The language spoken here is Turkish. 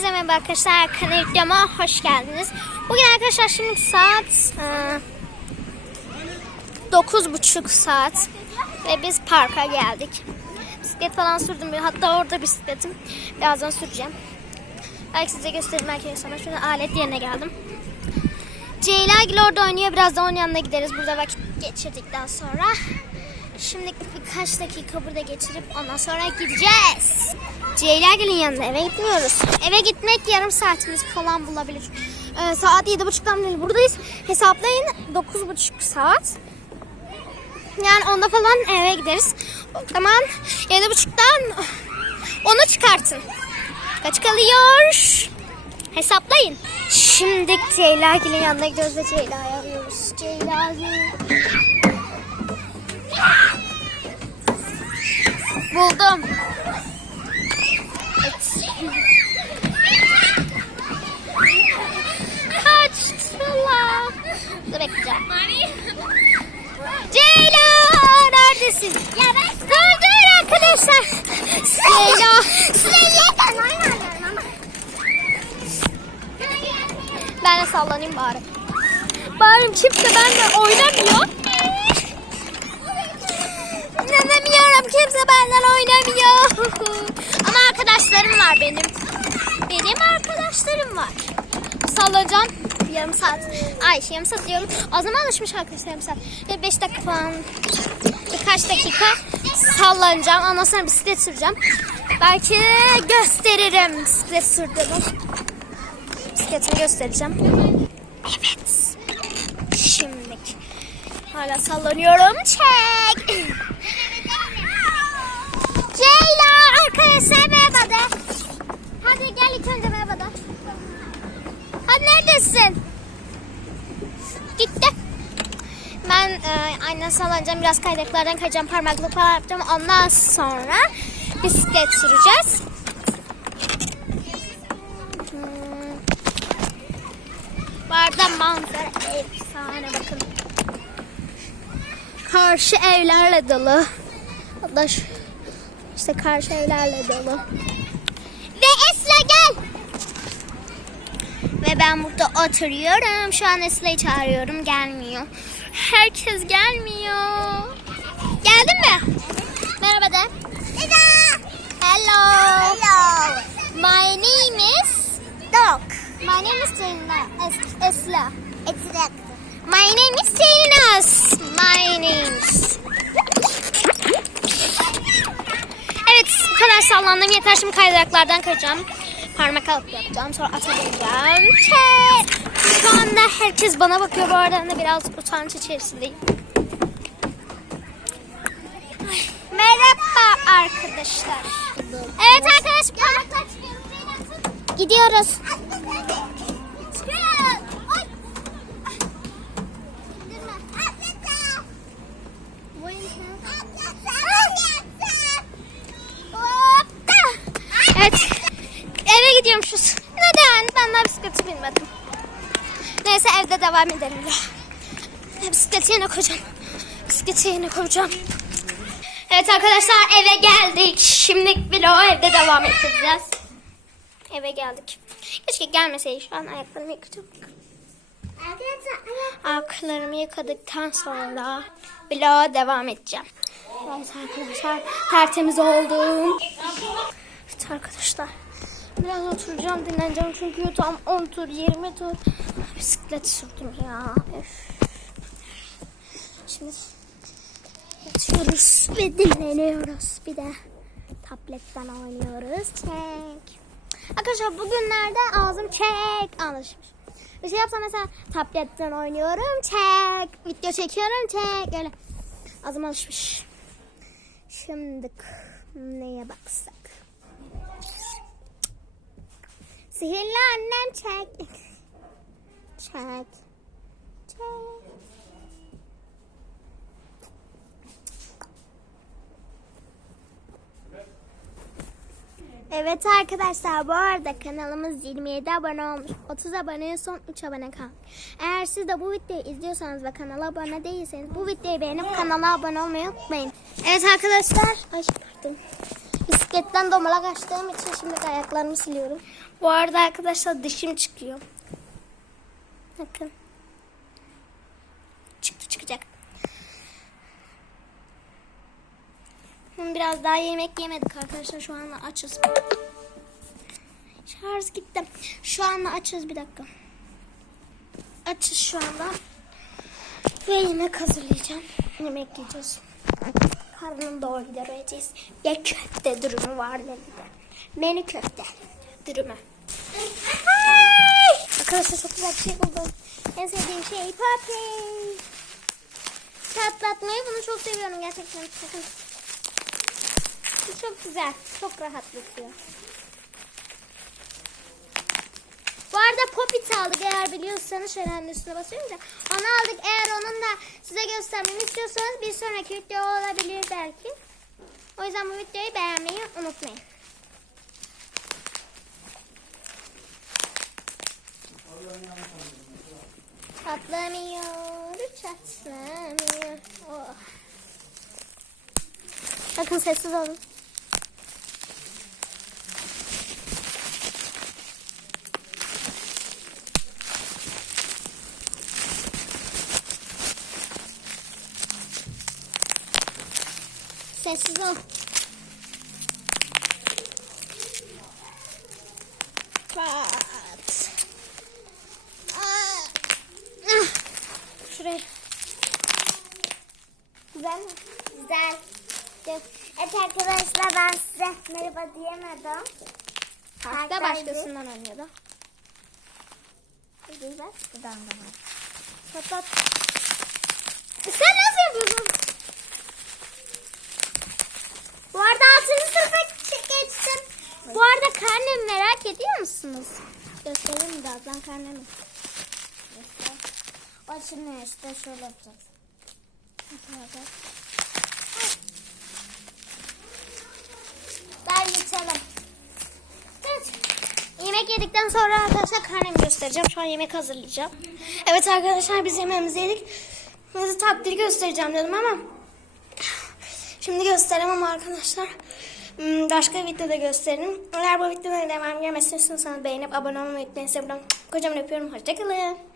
Herkese merhaba arkadaşlar. Kanal videoma hoş geldiniz. Bugün arkadaşlar şimdi saat e, dokuz buçuk saat ve biz parka geldik. Bisiklet falan sürdüm. Hatta orada bisikletim. Birazdan süreceğim. Belki size göstereyim belki sonra. Şimdi alet yerine geldim. Ceyla Gül orada oynuyor. Biraz da onun yanına gideriz. Burada vakit geçirdikten sonra. Şimdi birkaç dakika burada geçirip ondan sonra gideceğiz. Ceyla Gül'ün yanına eve gitmiyoruz. Eve gitmek yarım saatimiz falan bulabilir. Ee, saat yedi buçuktan beri buradayız. Hesaplayın dokuz buçuk saat. Yani onda falan eve gideriz. O zaman yedi buçuktan onu çıkartın. Kaç kalıyor? Hesaplayın. Şimdi Ceyla Gül'ün yanına gidiyoruz ve Ceyla'yı arıyoruz. Ceyla Gül. Buldum. Kaçtılar. Dur bekleyeceğim. Ceyla neredesin? Ya ben dur arkadaşlar. Ceyla. Ben de sallanayım bari. Bari kimse benimle oynamıyor. İnanamıyorum kimse benden oynamıyor. Ama arkadaşlarım var benim. Benim arkadaşlarım var. Sallayacağım yarım saat. Ay yarım saat diyorum. O zaman alışmış arkadaşlar yarım saat. Ve beş dakika falan birkaç dakika sallanacağım. Ondan sonra bisiklet süreceğim. Belki gösteririm bisiklet sürdüğümü. Bisikletimi göstereceğim. Evet. Şimdi hala sallanıyorum. Çek. Ceyla arkadaşlar merhaba de. Hadi gel ilk önce merhaba de. Hadi neredesin? Gitti. Ben e, aynen sallanacağım. Biraz kaydıraklardan kayacağım. Parmaklık falan yapacağım. Ondan sonra bisiklet süreceğiz. Hmm. Bu arada manzara efsane bakın. Karşı evlerle dolu. Hatta şu- işte karşı evlerle dolu. Ve Esra gel. Ve ben burada oturuyorum. Şu an Esra'yı çağırıyorum. Gelmiyor. Herkes gelmiyor. Geldin mi? Merhaba de. Hello. Hello. My name is Dog. My name is Selena. Es- Esra. Esra. My name is Selena. My name is Evet bu kadar sallandım. Yeter şimdi kaydıraklardan kayacağım. Parmak alıp yapacağım. Sonra atabileceğim. Çek. Şu anda herkes bana bakıyor. Bu arada biraz utanç içerisindeyim. Merhaba arkadaşlar. Evet arkadaşlar. Gidiyoruz. Evet. Eve gidiyormuşuz. Neden? Ben daha bisikleti binmedim. Neyse evde devam edelim ya. Bisikleti yine koyacağım. Bisikleti yine koyacağım. Evet arkadaşlar eve geldik. Şimdi vlogu evde devam edeceğiz. Eve geldik. Keşke gelmeseydi şu an ayaklarımı yıkayacağım. Ayaklarımı yıkadıktan sonra vloga devam edeceğim. Evet arkadaşlar tertemiz oldum. Evet arkadaşlar. Biraz oturacağım dinleneceğim çünkü tam 10 tur 20 tur bisiklet sürdüm ya. Öf. Şimdi yatıyoruz ve dinleniyoruz. Bir de tabletten oynuyoruz. Çek. Arkadaşlar bugünlerde ağzım çek anlaşmış. Bir şey yapsam mesela tabletten oynuyorum çek. Video çekiyorum çek. Öyle ağzım alışmış. Şimdi neye baksak? Sihirli annem çek. Çek. Çek. Evet arkadaşlar bu arada kanalımız 27 abone olmuş. 30 aboneye son 3 abone kaldı. Eğer siz de bu videoyu izliyorsanız ve kanala abone değilseniz bu videoyu beğenip kanala abone olmayı unutmayın. Evet arkadaşlar. Ay pardon. Bisikletten domala kaçtığım için şimdi ayaklarımı siliyorum. Bu arada arkadaşlar dişim çıkıyor. Bakın. Çıktı çıkacak. Biraz daha yemek yemedik arkadaşlar. Şu anda açız. Şarj gitti. Şu anda açız bir dakika. Açız şu anda. Ve yemek hazırlayacağım. Yemek yiyeceğiz. Doğru gideceğiz. Ve köfte dürümü var menüde. Menü köfte dürümü. Ay! Arkadaşlar çok güzel bir şey buldum. En sevdiğim şey papi. Patlatmayı bunu çok seviyorum gerçekten. Çok güzel. Çok rahatlatıyor. Bu arada popit aldık eğer biliyorsanız şöyle üstüne basıyorum da. Onu aldık eğer onun da size göstermemi istiyorsanız bir sonraki video olabilir belki. O yüzden bu videoyu beğenmeyi unutmayın. Patlamıyor, çatlamıyor. Oh. Bakın sessiz olun. Sessiz ol. Pat. Ah. Şuraya. Güzel mi? Güzel. Evet arkadaşlar ben size merhaba diyemedim. Parkta başkasından oynuyordu. Güzel. Buradan da var. Kapat. Sen nasıl yapıyorsun? Bu arada 6. sınıfa ç- geçtim. Bu arada karnemi merak ediyor musunuz? Göstereyim birazdan karnemi. Göster. O şimdi işte şöyle yapacağız. Gel geçelim. Evet. Yemek yedikten sonra arkadaşlar karnemi göstereceğim. Şu an yemek hazırlayacağım. Evet arkadaşlar biz yemeğimizi yedik. Size takdiri göstereceğim dedim ama şimdi gösteremem arkadaşlar. Başka videoda gösteririm. Eğer bu videodan devam gelmesini istiyorsanız beğenip abone olmayı unutmayın. Kocaman öpüyorum. Hoşçakalın.